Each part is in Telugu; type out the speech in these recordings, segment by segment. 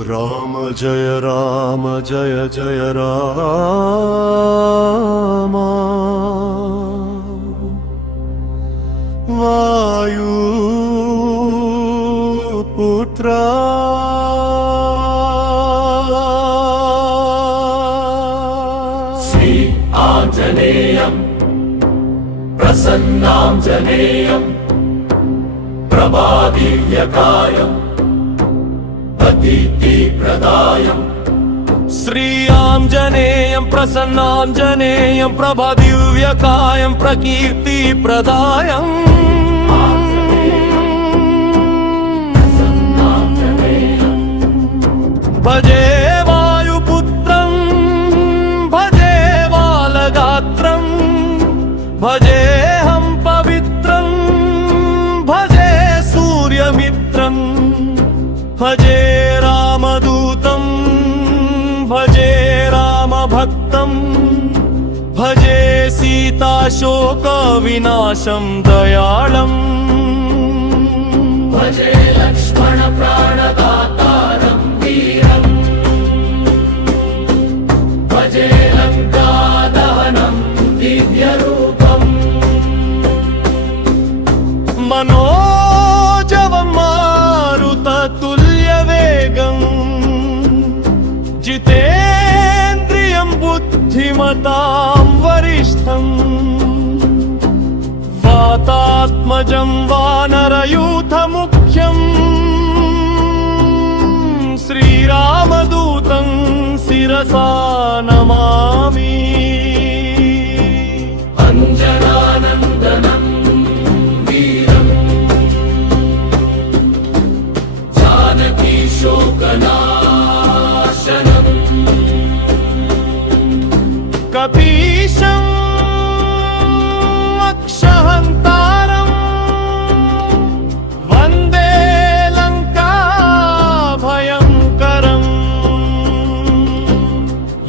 రామ జయ జయ రామ వాయుపుత్ర శ్రీ ఆంజనేయం ప్రసన్నాంజనేయం ప్రభాదివ్యకాయం ప్రదాయం శ్రీ ఆంజనేయం ప్రసన్నాంజనేయం ప్రభాదివ్యకాయం ప్రకీర్తి ప్రదాయం భజే వాయుపుత్రం భజే బాలగాత్రం భజేహం పవిత్రం భజే సూర్యమిత్రం భజే రామదూతం భజే రామభక్తం భజే సీతాశోక వినాశం దయాళం భజే లక్ష్మణ ప్రాణదాతారం వీరం భజే లంకాదహనం దివ్యరూపం మనోజవం మారుతతుల్యవేగం జితేంద్రియం బుద్ధిమతాం వరిష్టం వాతాత్మజం వానరయూథముఖ్యం శ్రీరామదూతం శిరసా నమామి అంజనానందనం వీరం జానకీ శోకనాశనం కపీశం అక్షహంతారం వందే లంకా భయంకరం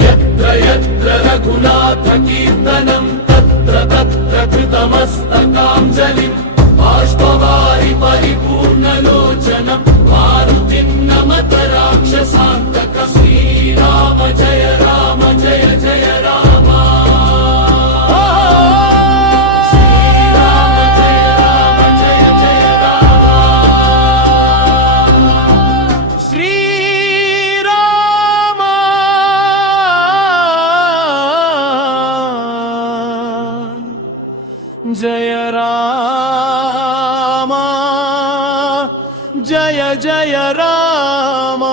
యత్ర యత్ర రఘునాథ కీర్తనం తత్ర తత్ర కృతమస్తకాంజలిం బాష్పవారి పరిపూర్ణలోచనం మారుతిం నమత రాక్షసాంతక శ్రీరామ జయ జయ రామ శ్రీరామ జయ జయ రామ శ్రీరామ జయ రామ జయ జయ రామ